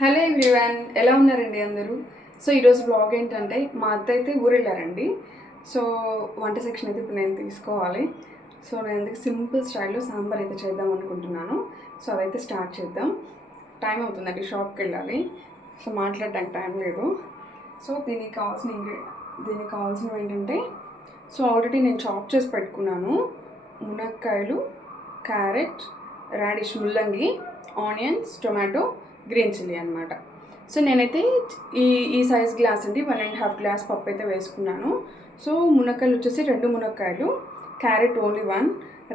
Hello everyone, ఎలా ఉన్నారండి అందరూ? సో ఈరోజు బ్లాగ్ ఏంటంటే మా అత్త అయితే ఊరు వెళ్ళారండి. సో వంట సెక్షన్ అయితే ఇప్పుడు నేను తీసుకోవాలి. సో నేను ఎందుకు సింపుల్ స్టైల్లో సాంబార్ అయితే చేద్దాం అనుకుంటున్నాను. సో అదైతే స్టార్ట్ చేద్దాం. టైం అవుతుందండి, షాప్కి వెళ్ళాలి. సో మాట్లాడడానికి టైం లేదు. సో దీనికి కావాల్సినవి ఏంటంటే, సో ఆల్రెడీ నేను చాప్ చేసి పెట్టుకున్నాను. మునక్కాయలు, క్యారెట్, రాడిష్, ముల్లంగి, ఆనియన్స్, టొమాటో, గ్రీన్ చిల్లీ అనమాట. సో నేనైతే ఈ సైజ్ గ్లాస్ అండి 1.5 గ్లాస్ పప్పు అయితే వేసుకున్నాను. సో మునక్కాయలు వచ్చేసి 2 మునక్కాయలు, క్యారెట్ ఓన్లీ 1,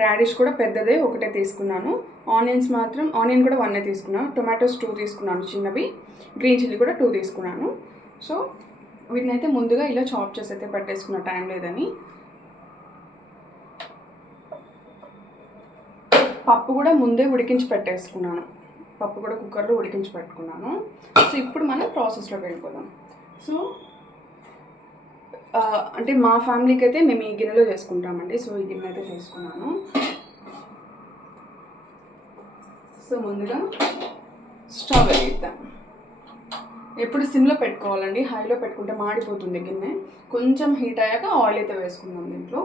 రాడిష్ కూడా పెద్దదే ఒకటే తీసుకున్నాను, ఆనియన్ కూడా 1 తీసుకున్నాను, టొమాటోస్ 2 తీసుకున్నాను చిన్నవి, గ్రీన్ చిల్లీ కూడా 2 తీసుకున్నాను. సో వీటిని అయితే ముందుగా ఇలా చాప్ చేసి అయితే పెట్టేసుకున్న, టైం లేదని. పప్పు కూడా ముందే ఉడికించి పెట్టేసుకున్నాను, పప్పు కూడా కుక్కర్లో ఉడికించి పెట్టుకున్నాను. సో ఇప్పుడు మనం ప్రాసెస్లోకి వెళ్ళిపోదాం. సో అంటే మా ఫ్యామిలీకి అయితే మేము ఈ గిన్నెలో చేసుకుంటామండి. సో ఈ గిన్నె అయితే చేసుకున్నాను. సో ముందుగా స్టవ్ వెలిగిద్దాం. ఎప్పుడు సిమ్లో పెట్టుకోవాలండి, హైలో పెట్టుకుంటే మాడిపోతుంది గిన్నె. కొంచెం హీట్ అయ్యాక ఆయిల్ అయితే వేసుకుందాం దీంట్లో.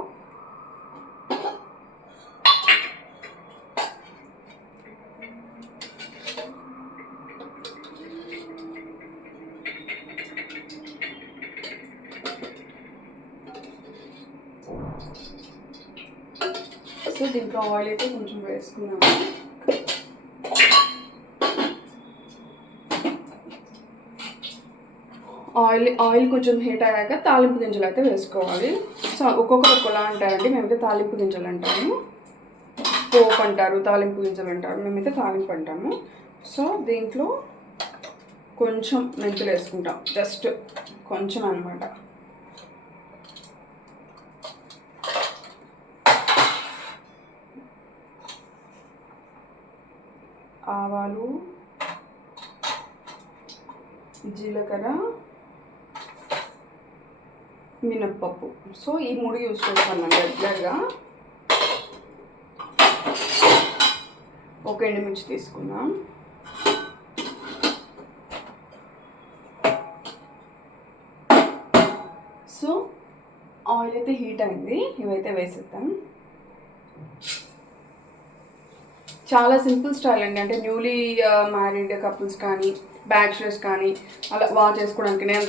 సో దీంట్లో ఆయిల్ అయితే కొంచెం వేసుకున్నాము. ఆయిల్ కొంచెం హీట్ అయ్యాక తాలింపు గింజలు అయితే వేసుకోవాలి. సో ఒక్కొక్కరు ఒక్కలా అంటారండి, మేమైతే తాలింపు గింజలు అంటాము. పోపు అంటారు, తాలింపు గింజలు అంటారు, మేమైతే తాలింపు అంటాము. సో దీంట్లో కొంచెం మెంతులు వేసుకుంటాం, జస్ట్ కొంచెం అనమాట. ఆవాలు, జీలకర్ర, మినప్పప్పు. సో ఈ 3 యూజ్ చేస్తాను రెగ్యులర్గా. ఒక ఎండుమిర్చి తీసుకున్నాం. సో ఆయిల్ అయితే హీట్ అయింది, ఇవైతే వేసేద్దాం. చాలా సింపుల్ స్టైల్ అండి, అంటే న్యూలీ మ్యారీడ్ కపుల్స్ కానీ బ్యాచులర్స్ కానీ అలా బాగా చేసుకోవడానికి నేను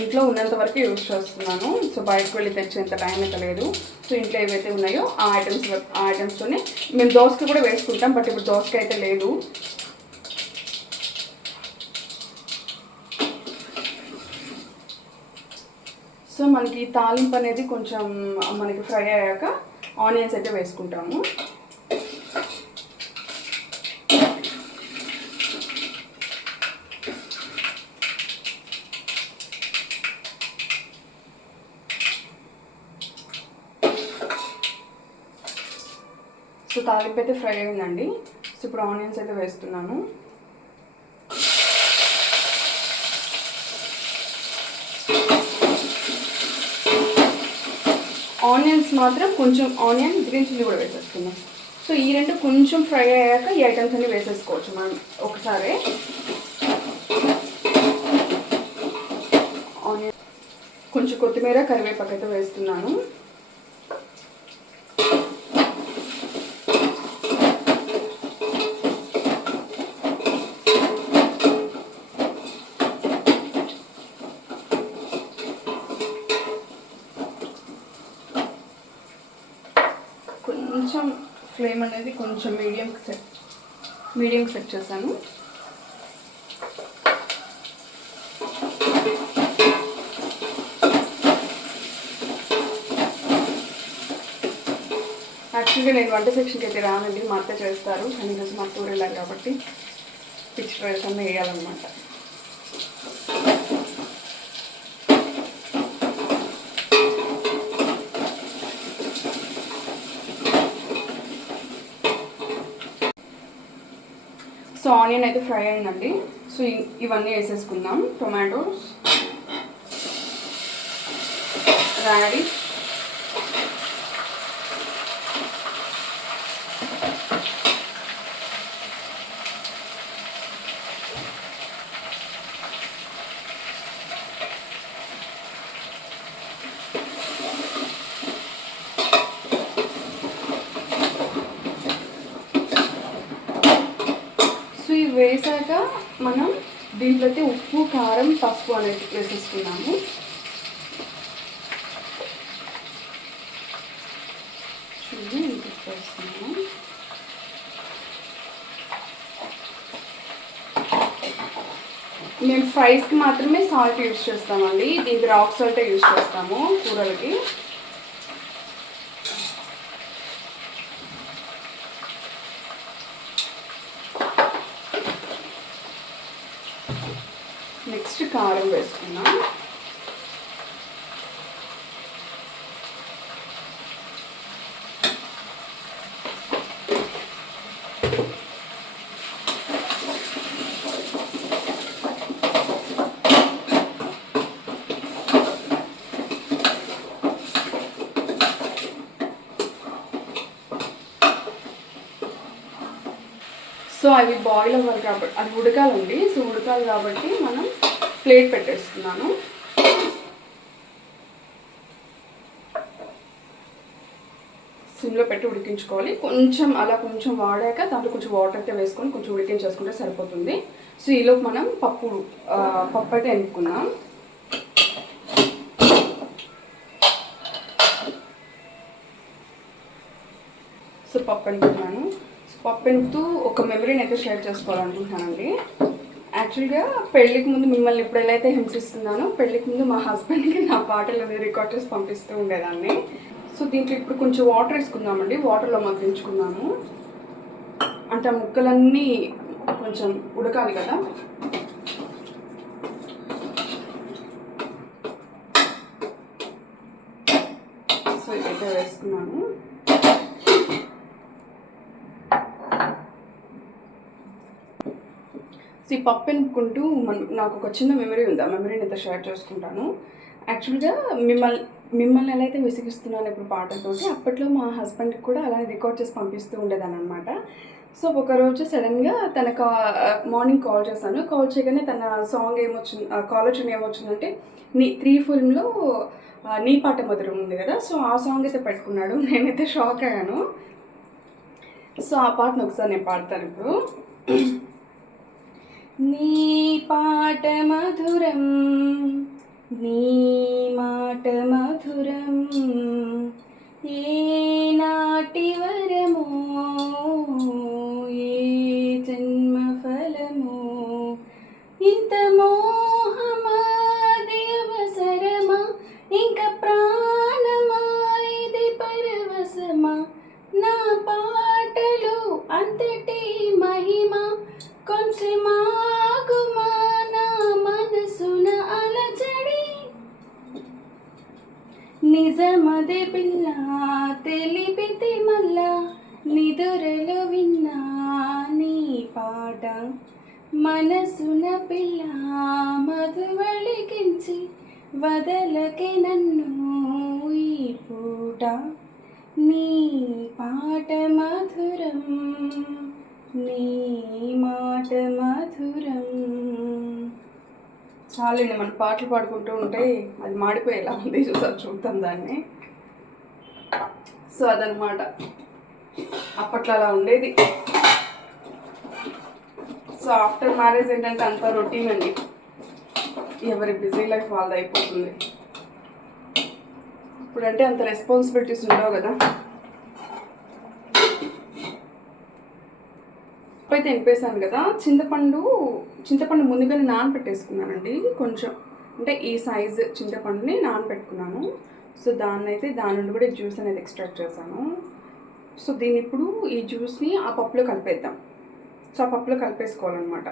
ఇంట్లో ఉన్నంత వరకు యూజ్ చేస్తున్నాను. సో బయటకు వెళ్ళి తెచ్చేంత టైం అయితే లేదు. సో ఇంట్లో ఏవైతే ఉన్నాయో ఆ ఐటమ్స్తోనే మేము దోసకాయ కూడా వేసుకుంటాం, బట్ ఇప్పుడు దోసకాయ అయితే లేదు. సో మనకి తాలింపు అనేది కొంచెం మనకి ఫ్రై అయ్యాక ఆనియన్స్ అయితే వేసుకుంటాము. సో తాలింపు అయితే ఫ్రై అయిందండి. సో ఇప్పుడు ఆనియన్స్ అయితే వేస్తున్నాను. ఆనియన్స్ మాత్రం కొంచెం, ఆనియన్, గ్రీన్ చిల్లీ కూడా వేసేస్తున్నాం. సో ఈ 2 కొంచెం ఫ్రై అయ్యాక ఈ ఐటమ్స్ అన్ని వేసేసుకోవచ్చు మనం ఒకసారి. ఆనియన్, కొంచెం కొత్తిమీర, కరివేపాకు అయితే వేస్తున్నాను. కొంచెం ఫ్లేమ్ అనేది కొంచెం మీడియంకి సెట్ చేశాను. యాక్చువల్గా నేను వంట సెక్షన్కి అయితే రానండి, మా అత్త చేస్తారు. కానీ ఈరోజు మా టూర్ వెళ్ళాలి కాబట్టి పిక్చర్ రైస్ అన్నీ వేయాలన్నమాట. సో ఆనియన్ అయితే ఫ్రై అయిందండి. సో ఇవన్నీ వేసేసుకుందాం. టొమాటోస్, రాడిష్, సో ఇవి వేసాక మనం దీంట్లో అయితే ఉప్పు కారం పసుపు అనేది వేసేసుకున్నాము. చూడండి ఉప్పు వేస్తున్నాము. మేము ఫ్రైస్కి మాత్రమే సాల్ట్ యూజ్ చేస్తామండి. దీనికి రాక్ సాల్టే యూజ్ చేస్తాము కూరలకి. నెక్స్ట్ కారం వేసుకున్నాం. సో అవి బాయిల్ అవ్వాలి కాబట్టి, అది ఉడకాలండి. సో ఉడకాలి కాబట్టి మనం ప్లేట్ పెట్టేస్తున్నాను. సిమ్లో పెట్టి ఉడికించుకోవాలి. కొంచెం అలా కొంచెం వాడాక దాంట్లో కొంచెం వాటర్ అయితే వేసుకొని కొంచెం ఉడికించేసుకుంటే సరిపోతుంది. సో ఈలోపు మనం పప్పు అయితే ఎనుక్కుందాం. సో పప్పు ఎనుకున్నాను. పప్పు ఎనుకుతూ ఒక మెమరీని అయితే షేర్ చేసుకోవాలనుకుంటున్నానండి. యాక్చువల్గా పెళ్ళికి ముందు మిమ్మల్ని ఇప్పుడు ఎలా అయితే హింసిస్తున్నానో, పెళ్ళికి ముందు మా హస్బెండ్కి నా పాటలు రికార్డ్ చేసి పంపిస్తూ ఉండేదాన్ని. సో దీంట్లో ఇప్పుడు కొంచెం వాటర్ వేసుకుందామండి. వాటర్లో మగ్గించుకుందాము. అంటే ఆ ముక్కలన్నీ కొంచెం ఉడకాలి కదా. సో ఇదైతే వేసుకున్నాను. సో ఈ పప్పు ఎనుకుంటూ నాకు ఒక చిన్న మెమరీ ఉంది. ఆ మెమరీని అయితే షేర్ చేసుకుంటాను. యాక్చువల్గా మిమ్మల్ని ఎలా అయితే విసిగిస్తున్నాను ఇప్పుడు పాటలతోటి, అప్పట్లో మా హస్బెండ్కి కూడా అలానే రికార్డ్ చేసి పంపిస్తూ ఉండేదాన్ని అనమాట. సో ఒకరోజు సడన్గా తనకు మార్నింగ్ కాల్ చేశాను. కాల్ చేయగానే తన సాంగ్ ఏమొచ్చింది, కాలేజ్ ఏమొచ్చిందంటే 3 ఫిల్మ్లో నీ పాట మధురం ఉంది కదా. సో ఆ సాంగ్ అయితే పెట్టుకున్నాడు. నేనైతే షాక్ అయ్యాను. సో ఆ పాటను ఒకసారి నేను పాడతాను ఇప్పుడు. నీ పాట మధురం, నీ మాట మధురం, ఏ నాటి వరమో, ఏ జన్మ ఫలమో, ఇంత మోహమాది అవసరమా, ఇంక ప్రాణమా ఇది పరవశమా, నా పాటలు అంతటి మహిమ, కొంచెమాగుమా నా మనసున అలజడి, నిజమదే పిల్ల తెలిపితే మళ్ళా, నిదురలో విన్నా నీ పాట, మనసున పిల్ల మధువళికించి వదలకే నన్ను ఈ పూట, నీ పాట మధురం, నీ మాట మధురం. చాలండి, మన పాటలు పాడుకుంటూ ఉంటే అది మాడిపోయేలా ఉంది. చూద్దాం దాన్ని. సో అదనమాట, అప్పట్లో అలా ఉండేది. సో ఆఫ్టర్ మ్యారేజ్ ఏంటంటే అంత రొటీన్ అండి. ఎవరి బిజీ లైఫ్ వాళ్ళది అయిపోతుంది. ఇప్పుడంటే అంత రెస్పాన్సిబిలిటీస్ ఉండవు కదా. అయితే ఎనిపేసాను కదా. చింతపండు ముందుగానే నానబెట్టేసుకున్నానండి. కొంచెం అంటే ఈ సైజు చింతపండుని నానబెట్టుకున్నాను. సో దాని నుండి కూడా జ్యూస్ అనేది ఎక్స్ట్రాక్ట్ చేశాను. సో దీన్ని ఇప్పుడు ఈ జ్యూస్ని ఆ పప్పులో కలిపేద్దాం. సో ఆ పప్పులో కలిపేసుకోవాలన్నమాట.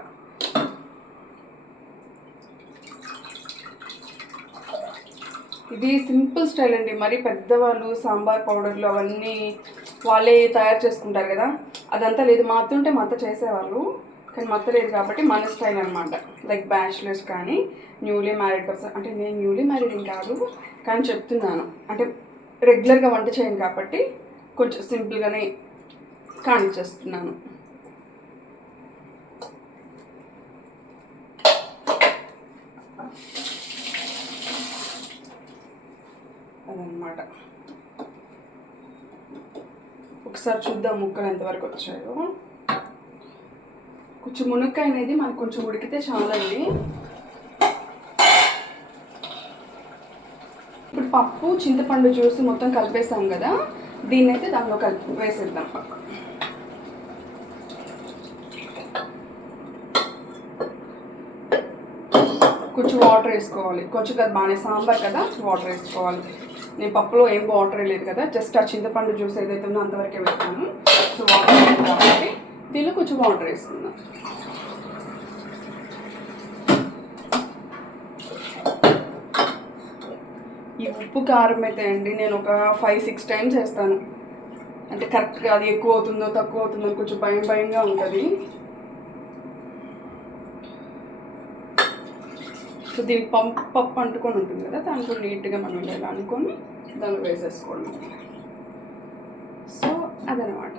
ఇది సింపుల్ స్టైల్ అండి. మరి పెద్దవాళ్ళు సాంబార్ పౌడర్లు అవన్నీ వాళ్ళే తయారు చేసుకుంటారు కదా, అదంతా లేదు. మా అత్త ఉంటే మా అత్త చేసేవాళ్ళు, కానీ మా అత్త లేదు కాబట్టి మన స్టైల్ అనమాట. లైక్ బ్యాచిలర్స్ కానీ న్యూలీ మ్యారీడ్ పర్సన్, అంటే నేను న్యూలీ మ్యారీడ్ ఏం కాదు కానీ చెప్తున్నాను, అంటే రెగ్యులర్గా వంట చేయను కాబట్టి కొంచెం సింపుల్గానే కానిచ్చేస్తున్నాను. అదనమాట. ఒకసారి చూద్దాం ముక్కలు ఎంతవరకు వచ్చాయో. కొంచెం మునక్కాయ అనేది మనకు కొంచెం ఉడికితే చాలండి. ఇప్పుడు పప్పు చింతపండు జ్యూస్ మొత్తం కలిపేసాం కదా, దీన్ని అయితే దానిలో కలిపి వేసేద్దాం. కొంచెం వాటర్ వేసుకోవాలి, కొంచెం కదా బాగానే సాంబార్ కదా, వాటర్ వేసుకోవాలి. నేను పప్పులో ఏం వాటర్ లేదు కదా, జస్ట్ ఆ చింతపండు జ్యూస్ ఏదైతే ఉందో అంతవరకే వేస్తాను. సో వాటర్ లేదు కాబట్టి దీనిలో కొంచెం వాటర్ వేసుకుందాం. ఈ ఉప్పు కారం అయితే అండి నేను ఒక 5-6 టైమ్స్ వేస్తాను. అంటే కరెక్ట్గా అది ఎక్కువ అవుతుందో తక్కువ అవుతుందో కొంచెం భయంగా ఉంటుంది. సో దీనికి పప్పు అంటుకొని ఉంటుంది కదా, దాంట్లో నీట్గా మనం ఇలా అనుకొని దాన్ని వేసేసుకోవడం. సో అదనమాట.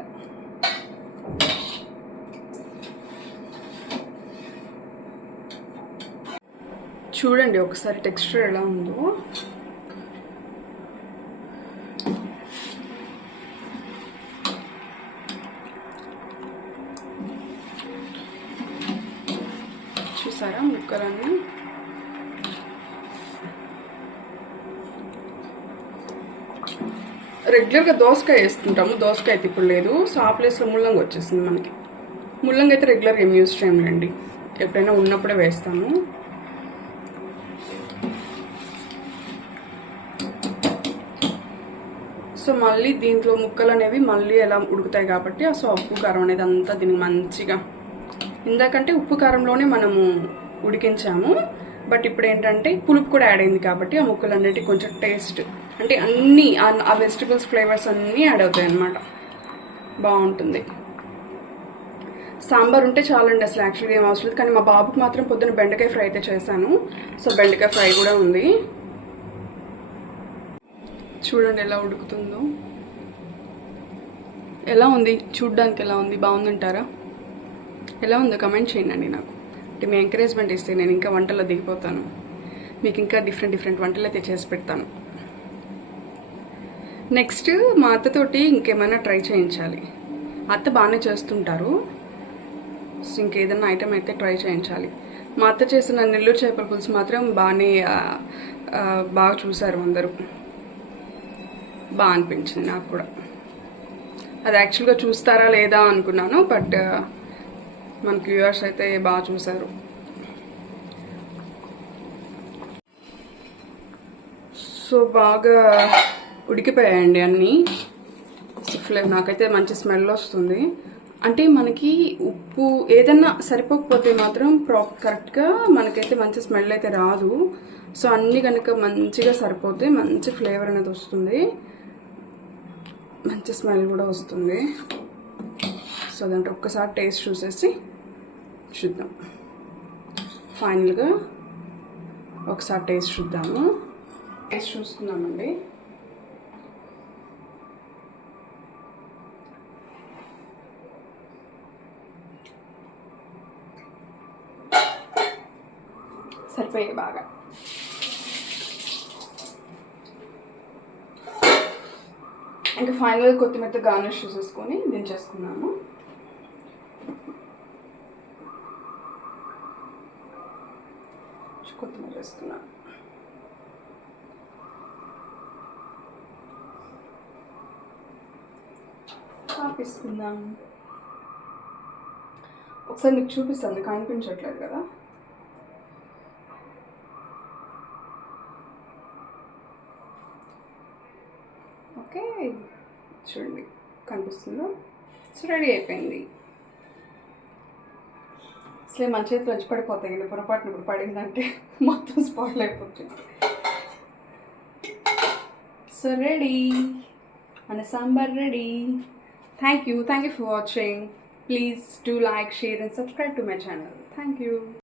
చూడండి ఒకసారి టెక్స్చర్ ఎలా ఉందో. చూసారా ముక్కలన్నీ? రెగ్యులర్గా దోసకాయ వేస్తుంటాము, దోసకాయ అయితే ఇప్పుడు లేదు. సో ఆ ప్లేస్లో ముల్లంగి వచ్చేసింది మనకి. ముల్లంగి అయితే రెగ్యులర్గా ఏం యూజ్ చేయలేండి, ఎప్పుడైనా ఉన్నప్పుడే వేస్తాము. సో మళ్ళీ దీంట్లో ముక్కలు అనేవి మళ్ళీ ఎలా ఉడుకుతాయి కాబట్టి సో ఉప్పు కారం అనేది అంతా దీనికి మంచిగా, ఇందాకంటే ఉప్పు కారంలోనే మనము ఉడికించాము, బట్ ఇప్పుడు ఏంటంటే పులుపు కూడా యాడ్ అయింది కాబట్టి ఆ ముక్కలు అన్నిటికీ కొంచెం టేస్ట్ అంటే అన్నీ ఆ వెజిటబుల్స్ ఫ్లేవర్స్ అన్నీ యాడ్ అవుతాయి అన్నమాట. బాగుంటుంది. సాంబార్ ఉంటే చాలండి, అసలు యాక్చువల్గా ఏం అవసరం లేదు. కానీ మా బాబుకి మాత్రం పొద్దున్న బెండకాయ ఫ్రై అయితే చేశాను. సో బెండకాయ ఫ్రై కూడా ఉంది. చూడండి ఎలా ఉడుకుతుందో. ఎలా ఉంది చూడ్డానికి? ఎలా ఉంది? బాగుందంటారా? ఎలా ఉందో కమెంట్ చేయండి నాకు. అంటే మీ ఎంకరేజ్మెంట్ ఇస్తే నేను ఇంకా వంటల్లో దిగిపోతాను, మీకు ఇంకా డిఫరెంట్ వంటలు అయితే చేసి పెడతాను. నెక్స్ట్ మా అత్తతోటి ఇంకేమైనా ట్రై చేయించాలి. అత్త బాగానే చేస్తుంటారు, ఇంకేదైనా ఐటెం అయితే ట్రై చేయించాలి. మా అత్త చేసిన నెల్లూరు చేపల పులుసు మాత్రం బాగా చూసారు అందరూ, బాగా అనిపించింది నాకు కూడా. అది యాక్చువల్గా చూస్తారా లేదా అనుకున్నాను, బట్ మనకి వ్యూవర్స్ అయితే బాగా చూసారు. సో బాగా ఉడికిపోయాయండి అన్నీ. నాకైతే మంచి స్మెల్ వస్తుంది. అంటే మనకి ఉప్పు ఏదన్నా సరిపోకపోతే మాత్రం కరెక్ట్గా మనకైతే మంచి స్మెల్ అయితే రాదు. సో అన్నీ కనుక మంచిగా సరిపోతే మంచి ఫ్లేవర్ అనేది వస్తుంది, మంచి స్మెల్ కూడా వస్తుంది. సో అదంటే ఒక్కసారి టేస్ట్ చూసేసి చూద్దాం. ఫైనల్గా ఒకసారి టేస్ట్ చూద్దాము. టేస్ట్ చూస్తున్నామండి. సరిపోయాయి బాగా. ఇంకా ఫైనల్గా కొత్తిమీరతో గార్నిష్ చేసేసుకొని దించేసుకున్నాను. కొత్తిమీర వేసుకున్నాను. ఆపేసుకుందాం. ఒకసారి మీకు చూపిస్తాను, కనిపించట్లేదు కదా. ఓకే చూడండి కనిపిస్తుందో. సో రెడీ అయిపోయింది. అసలే మన చేతిలో వచ్చి పడిపోతాయండి, పొరపాటున ఇప్పుడు పడిందంటే మొత్తం స్పాట్లు అయిపోతుంది. సో రెడీ, మన sambar ready. Thank you for watching. Please do like, share and subscribe to my channel. Thank you.